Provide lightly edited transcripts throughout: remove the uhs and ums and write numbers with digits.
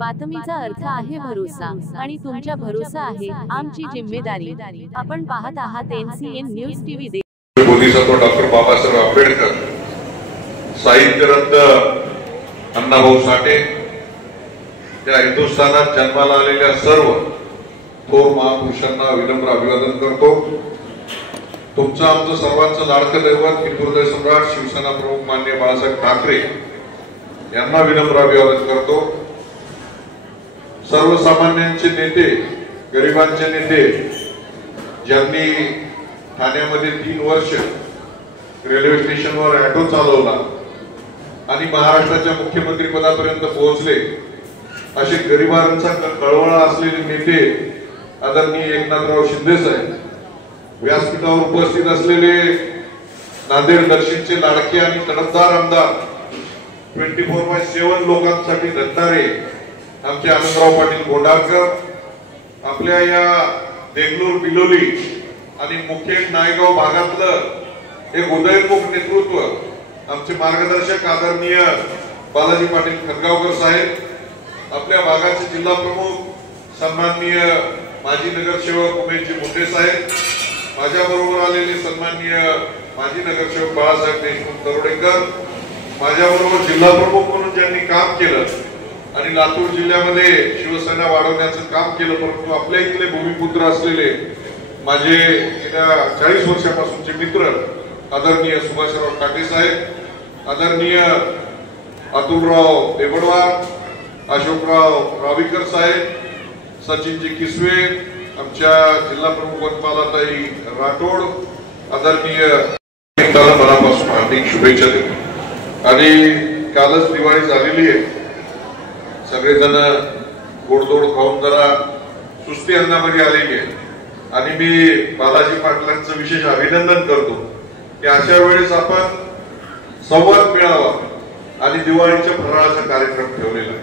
बातमीचा अर्थ आहे भरोसा आणि तुमच्या भरोसा आहे आमची जिम्मेदारी। आपण पाहत आहात NCN news TV. Bodhisattva doctor Babasaheb Ambedkar, साहित्यरत्न अण्णाभाऊ साठे, त्या हिंदुस्थानात जन्माला आलेल्या सर्व थोर महापुरुषांना विनम्र अभिवादन करतो। तुमचं आमचं सर्वांचं लाडकं दैवत हिंदुहृदय सम्राट शिवसेना प्रमुख माननीय बाळासाहेब ठाकरे यांना विनम्र अभिवादन करतो। सर्वसामान्यांचे नेते, गरिबांचे नेते, ज्यांनी ठाण्यामध्ये 3 वर्ष रेल्वे स्टेशनवर ऑटो चालवला आणि महाराष्ट्राच्या मुख्यमंत्री पदापर्यंत पोहोचले, असे गरिबांचा कळवळा असलेले नेते आदरणीय एकनाथराव शिंदे साहेब, व्यासपीठावर उपस्थित असलेले नांदेड दक्षिणचे लाडके आणि तडफदार आमदार, 24/7 लोकांसाठी झटणारे आमचे आनंदराव पाटील गोंडाळकर, आपल्या या देगलूर, बिलोली आणि मुखेड, नायगाव भागातलं एक उदयोन्मुख नेतृत्व, आमचे मार्गदर्शक आदरणीय बालाजी पाटील खतगावकर साहेब, आपल्या भागाचे जिल्हा प्रमुख सन्माननीय माजी नगरसेवक उमेशजी मुंडे साहेब, माझ्या बरोबर आलेले सन्माननीय माजी नगरसेवक बाळासाहेब देशमुख तरोडेकर, माझ्या बरोबर जिल्हा प्रमुख म्हणून ज्यांनी काम केलं आणि लातूर जिल्ह्यामध्ये शिवसेना वाढवण्याचं काम केलं, परंतु आपल्या इथले भूमिपुत्र असलेले माझे गेल्या 40 वर्षापासूनचे मित्र आदरणीय सुभाषराव काटे साहेब, आदरणीय अतुलराव बेबडवार, अशोकराव रावीकर साहेब, सचिनजी किसवे, आमच्या जिल्हा प्रमुख वनपालाताई राठोड, आदरणीय मनापासून हार्दिक शुभेच्छा देतो। आणि कालच दिवाळी झालेली आहे, सगळेजण गोडधोड खाऊन जरा सुस्ती अन्नामध्ये आलेली आहे आणि मी बालाजी पाटलांचं विशेष अभिनंदन करतो की अशा वेळेस आपण संवाद मिळावा आणि दिवाळीच्या फराळाचा कार्यक्रम ठेवलेला आहे।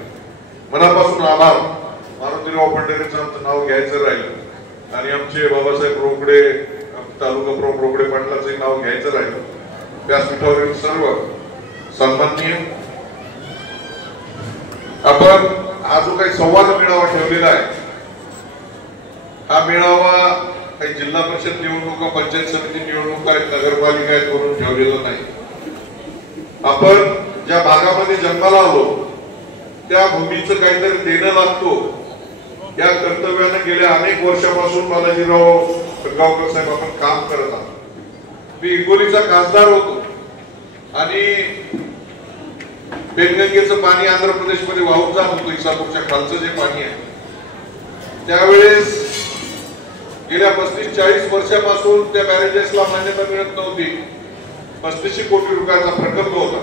मनापासून आभार। मारुतीराव पंढरीचं आमचं नाव घ्यायचं राहिलं आणि आमचे बाबासाहेब रोकडे, तालुका प्रमुख रोकडे पाटलाचं नाव घ्यायचं राहिलं। व्यासपीठावरील सर्व सन्माननीय, आपण हा जो काही संवाद मेळावा ठेवलेला आहे, हा मेळावा काही जिल्हा परिषद निवडणुका, पंचायत समिती निवडणुका आहेत, नगरपालिका आहेत म्हणून ठेवलेला नाही। आपण ज्या भागामध्ये जन्माला आलो त्या भूमीचं काहीतरी देणं लागतो, या कर्तव्याने गेल्या अनेक वर्षापासून बालाजीराव खतगावकर साहेब आपण काम करत आहात। मी हिंगोलीचा खासदार होतो आणि पेनगंगेचं पाणी आंध्र प्रदेशमध्ये वाहून जात होतं, इसापूरच्या खालचं जे पाणी आहे, त्यावेळेस गेल्या 35-40 वर्षापासून त्या बॅरेजेसला मान्यता मिळत नव्हती। 3500 कोटी रुपयाचा प्रकल्प होता।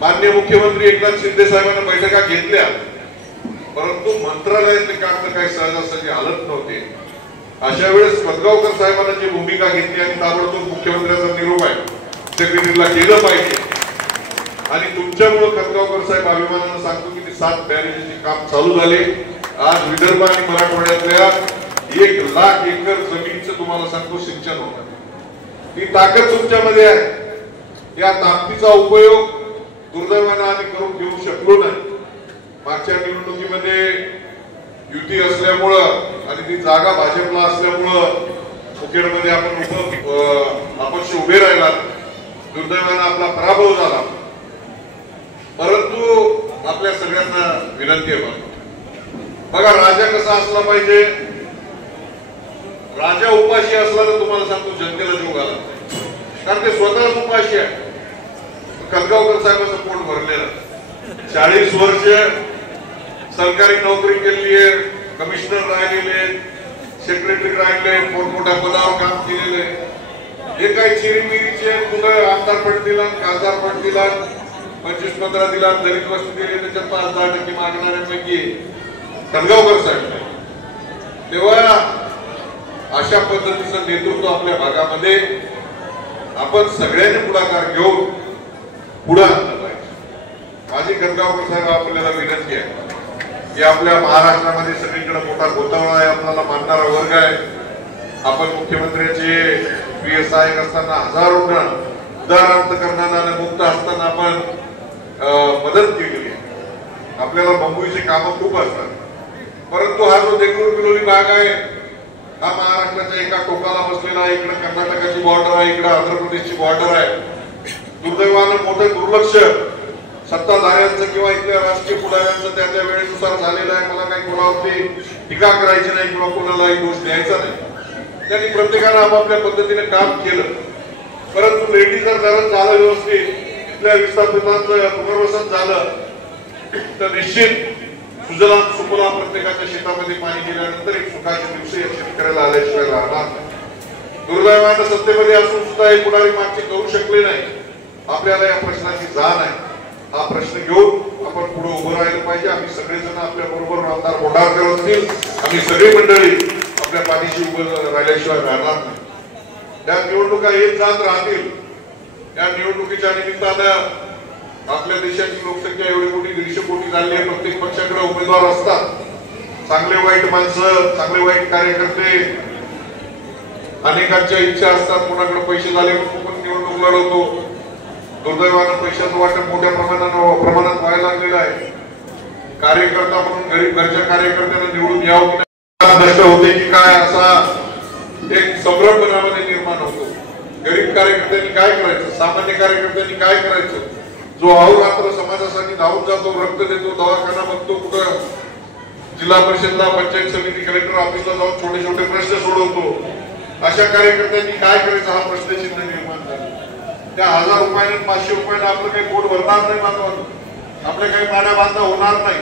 माननीय मुख्यमंत्री एकनाथ शिंदे साहेबांनी बैठका घेतल्या, परंतु मंत्रालयातले काम तर काही सहजासहजी हालत नव्हते। अशा वेळेस खतगावकर साहेबांनी जी भूमिका घेतली आणि ताबडतोब मुख्यमंत्र्यांचा निरोप आहे सेक्रेटरीला गेलं पाहिजे आणि तुमच्यामुळे खतगावकर साहेब अभिमानानं सांगतो की 7 बॅरेजचे काम चालू झाले। आज विदर्भ आणि मराठवाड्यातल्या 1 लाख एकर जमिनीचं तुम्हाला सांगतो सिंचन होणार। ही ताकद तुमच्यामध्ये आहे। या ताकदीचा उपयोग दुर्दैवानं आम्ही करून घेऊ शकलो नाही। मागच्या निवडणुकीमध्ये युती असल्यामुळं आणि ती जागा भाजपला असल्यामुळं मुखेडमध्ये आपण अपक्ष उभे राहिला, दुर्दैवानं आपला पराभव झाला। परंतु आपल्या सगळ्यांना विनंती आहे, बघा राजा कसा असला पाहिजे। राजा उपाशी असला तर तुम्हाला सांगतो जनतेला जीव घाला, कारण ते स्वतःच उपाशी आहे। खतगावकर साहेबांचं पोट भरलेलं, 40 वर्ष सरकारी नोकरी केली आहे, कमिशनर राहिलेले, सेक्रेटरी राहिले, मोठमोठ्या पदावर काम केलेले। हे काही चिरीमिरीचे कुठं आमदार पट दिला, खासदार पट दिला, 25-15 दिला, दलित वस्ती दिली, त्याच्यात 5-10% मागणाऱ्यांपैकी खतगावकर साहेब। तेव्हा अशा पद्धतीचं नेतृत्व आपल्या भागामध्ये आपण सगळ्यांनी पुढाकार घेऊन पुढे आणलं पाहिजे। माझी खतगावकर साहेब आपल्याला विनंती आहे की आपल्या महाराष्ट्रामध्ये सगळीकडे मोठा गोतावळा आहे, आपल्याला मानणारा वर्ग आहे। आपण मुख्यमंत्र्यांचे प्रिय सहाय्यक असताना हजारोंना उदाहरणार्थ करणारा मुक्त असताना आपण मदत केली आहे। आपल्याला बंबूचे कामं खूप असतात, परंतु हा जो देगलूर बिलोली भाग आहे हा महाराष्ट्राच्या एका टोकाला बसलेला आहे. इकडे कर्नाटकाची बॉर्डर आहे, इकडे आंध्र प्रदेशची बॉर्डर आहे. दुर्दैवानं मोठे दुर्लक्ष सत्ताधाऱ्यांचं किंवा इथल्या राजकीय पुढाऱ्यांचं त्या वेळेनुसार झालेलं आहे. मला काही कोणावरती टीका करायची नाही किंवा कोणालाही दोष द्यायचा नाही. त्यांनी प्रत्येकानं आपापल्या पद्धतीने काम केलं, परंतु रेड्डी जर झालं व्यवस्थित, इथल्या विस्थापितांचं पुनर्वसन झालं तर निश्चित सुजलाम सुफलाम प्रत्येकाच्या शेतामध्ये पाणी गेल्यानंतर एक सुखाचे दिवस या शेतकऱ्याला आल्याशिवाय राहणार नाही. दुर्दैवानं सत्तेमध्ये असून सुद्धा हे पुढारी मागचे करू शकले नाही. आपल्याला या प्रश्नाची जाण आहे. हा प्रश्न घेऊन आपण पुढे उभं राहिलं पाहिजे. आम्ही सगळेजण आपल्या बरोबर आमदार कोंढारकर असतील, आम्ही सगळी मंडळी आपल्या पाठीशी उभं राहिल्याशिवाय राहणार नाही. त्या निवडणुका येत जात राहतील. या निवडणुकीच्या निमित्तानं आपल्या देशाची लोकसंख्या एवढी कोटी 150 कोटी झाली आहे. प्रत्येक पक्षाकडे उमेदवार असतात, चांगले वाईट माणसं, चांगले वाईट कार्यकर्ते, अनेकांच्या इच्छा असतात. कोणाकडे पैसे झाले म्हणून निवडणूक लढवतो. दुर्दैवानं पैशाचं वाटप मोठ्या प्रमाणात व्हायला लागलेलं आहे. कार्यकर्ता म्हणून गरीब घरच्या कार्यकर्त्यांना निवडून यावं की नष्ट होते की काय असा एक संभ्रम मनामध्ये निर्माण होतो. गरीब कार्यकर्त्यांनी काय करायचं, सामान्य कार्यकर्त्यांनी काय करायचं, जो अहोरात्र समाजासाठी धावून जातो, रक्त देतो, दवाखाना बघतो, कुठं जिल्हा परिषदला, पंचायत समिती, कलेक्टर ऑफिसला जाऊन छोटे छोटे प्रश्न सोडवतो, अशा कार्यकर्त्यांनी काय करायचं हा प्रश्नचिन्ह निर्माण झाला. त्या 1000 रुपयाने 500 रुपयाने आपलं काही पोट भरणार नाही, मानवाचं आपले काही पाण्या बांधा होणार नाही,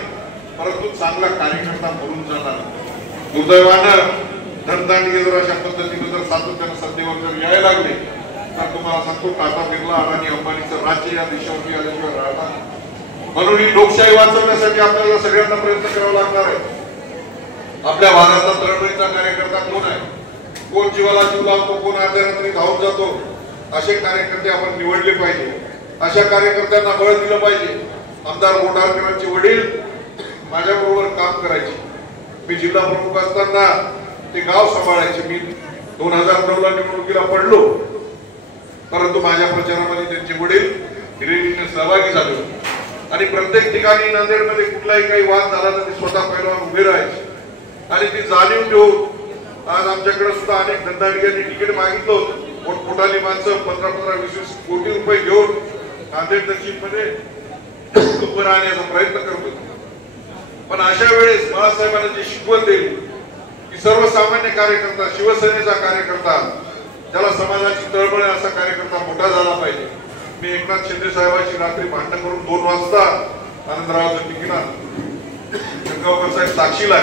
परंतु चांगला कार्यकर्ता म्हणून जाणार. दुर्दैवानं धनदांडगे जर अशा पद्धतीने जर सातत्यानं सत्तेवर जर यायला लागले तर तुम्हाला सांगतो टाटा, बिर्ला, अडाणी, अंबानीचं राज्य या देशावरती आल्याशिवाय राहणार. म्हणून ही लोकशाही वाचवण्यासाठी आपल्याला सगळ्यांना प्रयत्न करावा लागणार आहे. आपल्या भागातला तळमळीचा कार्यकर्ता कोण आहे, कोण जीवाला जीव लावतो, कोण अर्ध्या रात्री धावून जातो, असे कार्यकर्ते आपण निवडले पाहिजे. अशा कार्यकर्त्यांना बळ दिलं पाहिजे. आमदार कोंढारकरांचे वडील माझ्या बरोबर काम करायचे. मी जिल्हा प्रमुख असताना ते गाव सांभाळायचे. मी 2009ला निवडणुकीला पडलो, परंतु माझ्या प्रचारामध्ये त्यांचे वडील हिरिरीने सहभागी झाले आणि प्रत्येक ठिकाणी नांदेडमध्ये कुठलाही काही वाद झाला तर ते स्वतः पहिलवान उभे राहायचे. आणि ती जाणीव ठेवून आज आमच्याकडे सुद्धा अनेक धनदांडग्यांनी तिकीट मागितलं होतं. मोठमोठाली माणसं 15-20 कोटी रुपये घेऊन नांदेड दक्षिणमध्ये उभं राहण्याचा प्रयत्न करत होते. पण अशा वेळेस बाळासाहेबांनी जी शिकवण दिली की सर्वसामान्य कार्यकर्ता, शिवसेनेचा कार्यकर्ता, त्याला समाजाची तळमळ असा कार्यकर्ता मोठा झाला पाहिजे. मी एकनाथ शिंदे साहेबांची रात्री भांडण करून 2 वाजता आनंदरावचं तिकीट जळगावकर साहेब साक्षीला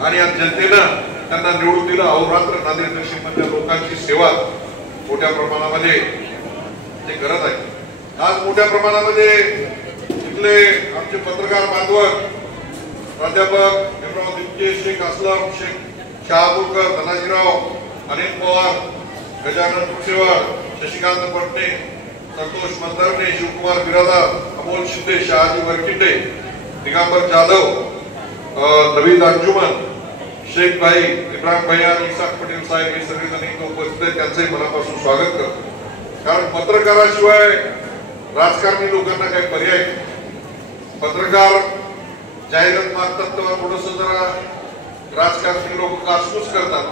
आणि आज जनतेनं त्यांना निवडून दिलं. अहोरात्र नांदेड दक्षिण मधल्या लोकांची सेवा मोठ्या प्रमाणामध्ये ते करत आहे. आज मोठ्या प्रमाणामध्ये इथले आमचे पत्रकार बांधव, प्राध्यापक भीमराव दिपके, शेख असलम, शेख शहापूरकर, धनाजीराव, अनिल पवार, गजानन कुसेवार, शशिकांत पटणे, संतोष मंदरने, शिवकुमार बिरादार, अमोल शिंदे, शहाजी वरकिंडे, दिगंबर जाधव, नवीद अंजुमन, शेख भाई, इब्राहिम भैया, इसाक पटेल साहेब हे सगळेजण इथे उपस्थित आहेत. त्यांचंही मनापासून स्वागत करतो. कारण पत्रकाराशिवाय राजकारणी लोकांना काही पर्याय नाही. पत्रकार जाहिरात मागतात तेव्हा थोडस जरा राजकारणी लोक कासकूस करतात,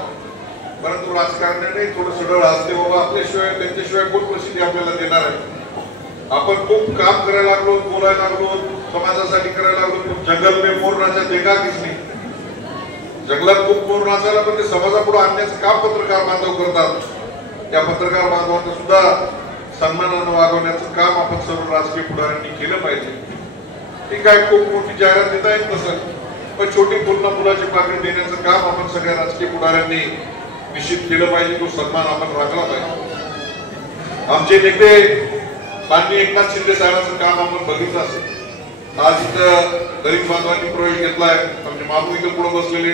परंतु राजकारण्याने थोडं सडळ असते, बाबा आपल्याशिवाय त्यांच्याशिवाय कोण प्रसिद्धी आपल्याला देणार आहे. आपण खूप काम करायला लागलो, बोलायला लागलो, समाजासाठी करायला लागलो. जंगल में मोर नाचा देखा किसने, जंगलात खूप मोर नाचायला, पण ते समाजापुढे आणण्याचं काम पत्रकार बांधव करतात. त्या पत्रकार बांधवांना सुद्धा सन्मानानं वागवण्याचं काम आपण सर्व राजकीय पुढाऱ्यांनी केलं पाहिजे. ठीक आहे, खूप मोठी जाहिरात देता येत नसेल, पण छोटी पूर्ण मुलाची पाकळी देण्याचं काम आपण सगळ्या राजकीय पुढाऱ्यांनी निश्चित केलं पाहिजे. तो सन्मान आपण राखला पाहिजे. आमचे नेते माननीय एकनाथ शिंदे साहेबांचं काम आपण बघितलं असेल. आज इथं दलित बांधवांनी प्रवेश घेतलाय. आमचे मामू इथं पुढे बसलेले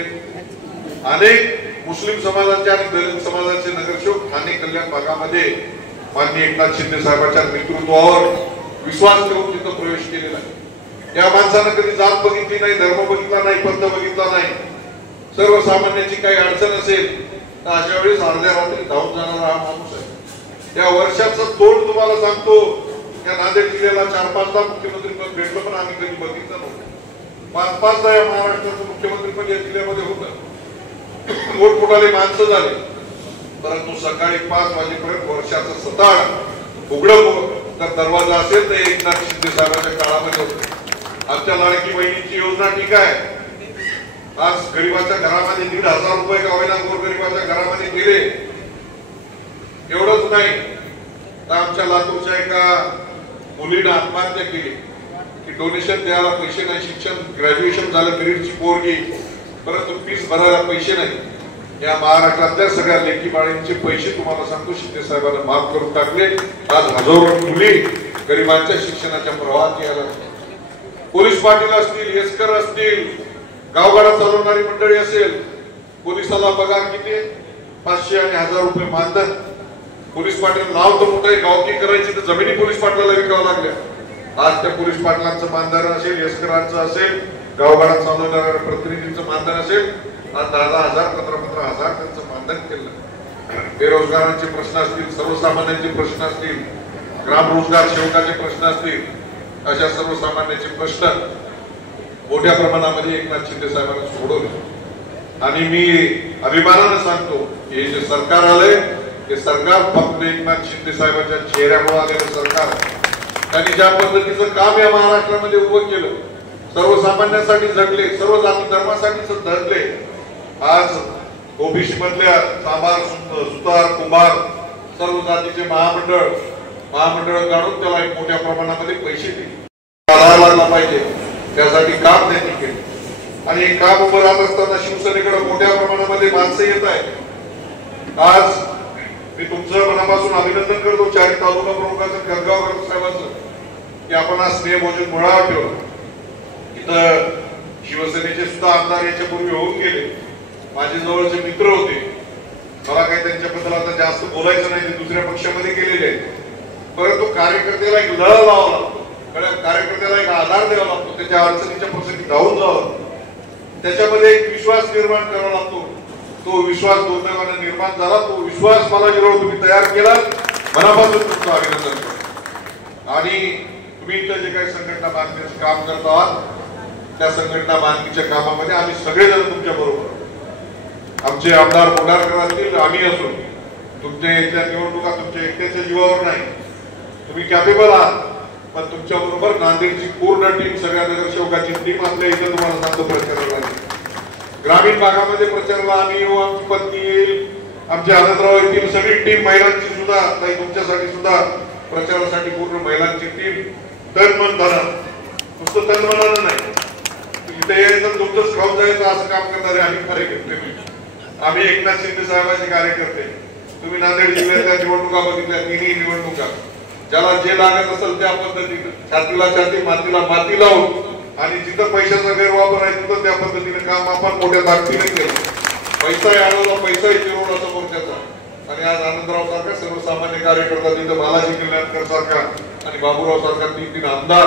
अनेक मुस्लिम समाजाचे आणि दलित समाजाचे नगरसेवक ठाणे कल्याण भागामध्ये माननीय एकनाथ शिंदे साहेबांच्या नेतृत्वावर विश्वास ठेवून तिथं प्रवेश केलेला आहे. या माणसानं कधी जात बघितली नाही, धर्म बघितला नाही, पंथ बघितला नाही. सर्वसामान्याची काही अडचण असेल तर अशा वेळेस अर्ध्या रात्री धावून जाणारा हा माणूस आहे. या वर्षाचं तोंड तुम्हाला सांगतो, या नांदेड जिल्ह्याला 4-5दा मुख्यमंत्री पद माणूस भेटलो पण आम्ही कधी बघितलं नव्हतं. 5-5 या महाराष्ट्राचं मुख्यमंत्री पण या जिल्ह्यामध्ये होतं. मोठमोठाले माणसं झाले, परंतु सकाळी 5 वाजेपर्यंत वर्षाचं सताळ उघडं तर दरवाजा असेल तर एकनाथ शिंदे साहेबांच्या काळामध्ये होतं. आमच्या लाडकी बहिणीची योजना ठीक आहे, आज गरीबाच्या घरामध्ये 1,500 रुपये का होईना गोरगरिबाच्या घरामध्ये गेले. एवढंच नाही तर आमच्या लातूरच्या एका मुलीनं आत्महत्या केली की डोनेशन द्यायला पैसे नाही, शिक्षण ग्रॅज्युएशन झालं मेरिटची पोरगी, परंतु फीस भरायला पैसे नाही. या महाराष्ट्रातल्या सगळ्या लेखी बाळींचे पैसे तुम्हाला सांगतो शिंदे साहेबांना माफ करून टाकले. आज हजारो मुली गरिबांच्या शिक्षणाच्या प्रवाहात यायला. पोलीस पाटील असतील, एसकर असतील, गावगाडा चालवणारी मंडळी असेल, पोलिसाला पगार किती 500 आणि 1000 रुपये मानधन. पोलीस पाटील नाव तर मोठं आहे, गावकी करायची तर जमिनी पोलीस पाटलाला विकावं लागल्या. आज त्या पोलीस पाटलांचं मानधन असेल, एसकरांचं असेल, गावगाडा चालवणाऱ्या प्रतिनिधींचं मानधन असेल, आज 10,000 15,000 त्यांचं मानधन केलं. बेरोजगारांचे प्रश्न असतील, सर्वसामान्यांचे प्रश्न असतील, ग्राम रोजगार सेवकाचे प्रश्न असतील, अशा सर्वसामान्यांचे प्रश्न मोठ्या प्रमाणामध्ये एकनाथ शिंदे साहेबांनी सोडवले. आणि मी अभिमानानं सांगतो हे जे सरकार आलंय ते सरकार फक्त एकनाथ शिंदे साहेबांच्या चेहऱ्यामुळे आलेलं सरकार. त्यांनी ज्या पद्धतीचं काम या महाराष्ट्रामध्ये उभं केलं, सर्वसामान्यांसाठी झटले, सर्व जाती धर्मासाठी झटले. आज ओबीसी मधल्या सांबार, सुतार, कुंभार सर्व जातीचे महामंडळ काढून त्याला एक मोठ्या प्रमाणामध्ये पैसे दिले लागला पाहिजे, त्यासाठी काम त्यांनी केलं. आणि हे काम उभं राहत असताना शिवसेनेकडे मोठ्या प्रमाणामध्ये माणसं येत आहेत. आज मी तुमचं मनापासून अभिनंदन करतो चारी तालुका प्रमुखाचं, खरगावकर साहेबांचं, की आपण आज स्नेहभोजन मुळावर ठेवलं. इथं शिवसेनेचे सुद्धा आमदार याच्यापूर्वी होऊन गेले, माझे जवळचे मित्र होते. मला काही त्यांच्याबद्दल आता जास्त बोलायचं नाही, ते दुसऱ्या पक्षामध्ये गेलेले आहेत. परंतु कार्यकर्त्याला एक लढा लावा लागतो, कार्यकर्त्याला एक आधार द्यावा लागतो, त्याच्या अडचणीच्या प्रसंगी धावून जावं लागतं, त्याच्यामध्ये एक विश्वास निर्माण करावा लागतो. तो विश्वास दुर्दैवाने निर्माण झाला. तो विश्वास मला जेव्हा तुम्ही तयार केला, मनापासून तुमचं अभिनंदन करतो. आणि तुम्ही इथं जे काही संघटना बांधण्याचं काम करत आहात, त्या संघटना बांधणीच्या कामामध्ये आम्ही सगळेजण तुमच्या बरोबर. आमचे आमदार कोंढारकर असतील, आम्ही असो, तुमच्या इथल्या निवडणुका तुमच्या एकट्याच्या जीवावर नाही, तुम्ही कॅपेबल आहात. पण तुमच्या बरोबर नांदेडची पूर्ण टीम, सगळ्या नगरसेवकाची टीम आपल्या इथं तुम्हाला सांगतो प्रचाराला. ग्रामीण भागामध्ये प्रचाराला आम्ही येऊ, आमची पत्नी येईल, आमचे आनंदराव येतील, सगळी टीम, महिलांची सुद्धा, काही तुमच्यासाठी सुद्धा प्रचारासाठी पूर्ण महिलांची टीम, तन मन धन, नुसतं तन मनानं नाही, इथे यायचं तुमचंच खाऊन जायचं असं काम करणारे आम्ही कार्यकर्ते. आम्ही एकनाथ शिंदे साहेबांचे कार्यकर्ते. तुम्ही नांदेड जिल्ह्यातल्या निवडणुका बघितल्या, तिन्ही निवडणुका, ज्याला जे लागत असेल त्या पद्धतीने छातीला छाती, मातीला माती लावून, आणि जिथं पैशाचा गैरवापर आहे तिथं त्या पद्धतीने काम आपण मोठ्या ताकदीने केलं. पैसाही अडवला, पैसाही फिरवला समोरच्याचा. आणि आज आनंदराव सारखा सर्वसामान्य कार्यकर्ता, तिथं बालाजी कल्याणकर सारखा आणि बाबूराव सारखा 3 आमदार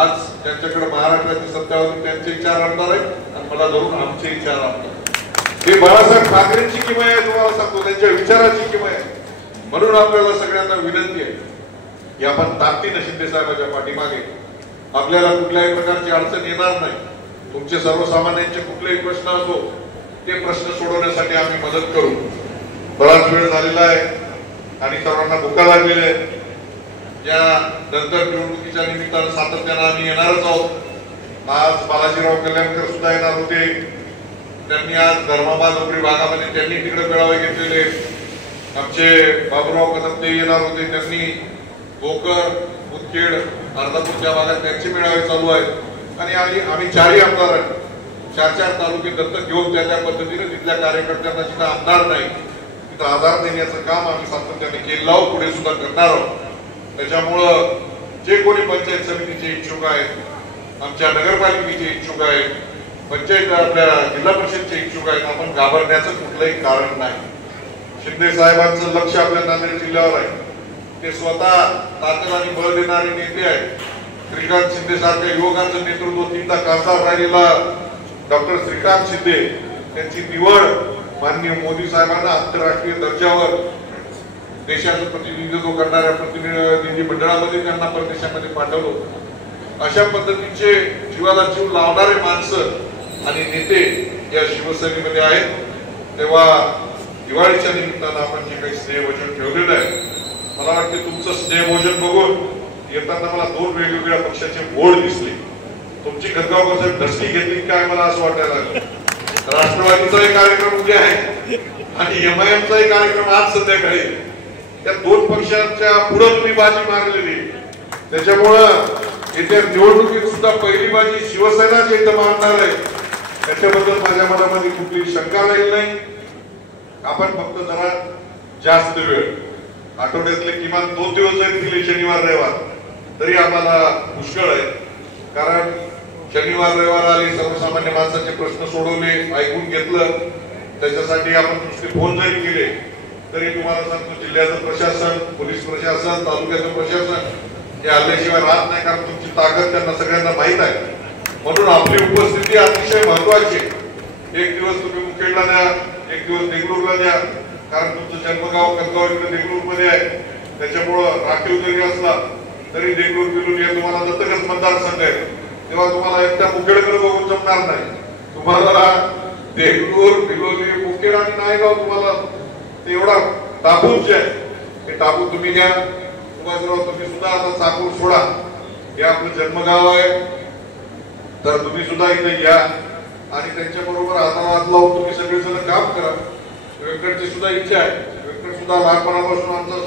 आज ज्यांच्याकडे महाराष्ट्राची सत्ता होती, त्यांचे 4 आमदार आहेत आणि मला धरून आमचे 4 आमदार. हे बाळासाहेब ठाकरेंची किमया आहे, तुम्हाला सांगतो, त्यांच्या विचाराची किमया आहे. म्हणून आपल्याला सगळ्यांना विनंती आहे की आपण ताकदीने शिंदे साहेबांच्या पाठीमागे, आपल्याला कुठल्याही प्रकारची अडचण येणार नाही. तुमचे सर्वसामान्यांचे कुठलेही प्रश्न असो, ते प्रश्न सोडवण्यासाठी आम्ही मदत करू. बराच वेळ झालेला आहे आणि सर्वांना भुका लागलेल्या आहे. या नंतर निवडणुकीच्या निमित्तानं सातत्यानं आम्ही येणारच आहोत. आज बालाजीराव कल्याणकर सुद्धा येणार होते, त्यांनी आज धर्माबाद उपरी भागामध्ये त्यांनी तिकडे मेळावे घेतलेले. आमचे बाबूराव कदम ते येणार होते, त्यांनी भोकर, मुदखेड, अर्धापूरच्या भागात त्यांचे मेळावे चालू आहेत. आणि आम्ही 4 आमदार आहेत, 4 तालुके दत्तक घेऊन त्या पद्धतीने तिथल्या कार्यकर्त्यांना जिथं आमदार नाही तिथं आधार देण्याचं काम आम्ही सातत्याने केलं आहोत, पुढे सुद्धा करणार आहोत. त्याच्यामुळं जे कोणी पंचायत समितीचे इच्छुक आहेत, आमच्या नगरपालिकेचे इच्छुक आहेत, पंचायत आपल्या जिल्हा परिषदचे इच्छुक आहेत, आपण घाबरण्याचं कुठलंही कारण नाही. शिंदे साहेबांचं लक्ष आपल्या नांदेड जिल्ह्यावर आहे. ते स्वतः ताकद आणि बळ देणारे नेते आहेत. श्रीकांत शिंदे सारख्या युवकांचं नेतृत्व, 3दा खासदार राहिलेला डॉक्टर श्रीकांत शिंदे, त्यांची निवड माननीय मोदी साहेबांना आंतरराष्ट्रीय दर्जावर देशाचं प्रतिनिधित्व करणाऱ्या प्रतिनिधी मंडळामध्ये त्यांना परदेशामध्ये पाठवलं. अशा पद्धतीचे जीवाला जीव लावणारे माणसं आणि नेते या शिवसेनेमध्ये आहेत. तेव्हा दिवाळीच्या निमित्तानं आपण जे काही स्नेहभोजन ठेवलेलं आहे, मला वाटते तुमचं स्नेहभोजन बघून येताना मला दोन वेगवेगळ्या पक्षाचे बोर्ड दिसले. तुमची खतगावकर ढसली घेतली काय मला असं वाटायला लागलं. राष्ट्रवादीचाही कार्यक्रम उद्या आहे आणि MIMचाही कार्यक्रम आज संध्याकाळी. त्या दोन पक्षांच्या पुढे तुम्ही बाजी मारलेली, त्याच्यामुळं येत्या निवडणुकीत सुद्धा पहिली बाजी शिवसेना जे इथं मारणार आहे त्याच्याबद्दल माझ्या मनामध्ये कुठली शंका राहील नाही. आपण फक्त जरा जास्त वेळ, आठवड्यातले किमान 2 दिवस जरी दिले, शनिवार रविवार, तरी आम्हाला पुष्कळ आहे. कारण शनिवार रविवार आले, सर्वसामान्य माणसाचे प्रश्न सोडवले, ऐकून घेतलं, त्याच्यासाठी आपण नुसते फोन जरी केले तरी तुम्हाला सांगतो जिल्ह्याचं प्रशासन, पोलीस प्रशासन, तालुक्याचं प्रशासन हे आल्याशिवाय राहत नाही. कारण तुमची ताकद त्यांना सगळ्यांना माहीत आहे. म्हणून आपली उपस्थिती अतिशय महत्वाची. एक दिवस तुम्ही मुखेडला द्या, एक दिवस देगलूरला द्या, कारण तुमचं जन्मगाव खतगाव इकडे देगलूर मध्ये आहे. त्याच्यामुळं राखीव जरी असला तरी देगलूर बिलूर हे तुम्हाला दत्तकच मतदारसंघ आहे. तेव्हा तुम्हाला एकदा मुखेडकडे बघून जमणार नाही. तुम्हाला देगलूर, बिलोली, मुखेड आणि नायगाव तुम्हाला ते एवढा टाकून जे आहे ते टाकून तुम्ही घ्या. सुभाषराव तुम्ही सुद्धा आता चाकूर सोडा, हे आपलं जन्मगाव आहे, तर तुम्ही सुद्धा इथे या आणि त्यांच्या बरोबर हाताहात लावून तुम्ही सगळेजण काम करा. व्यंकटची सुद्धा इच्छा आहे. व्यंकट सुद्धा लहानपणापासून आमचा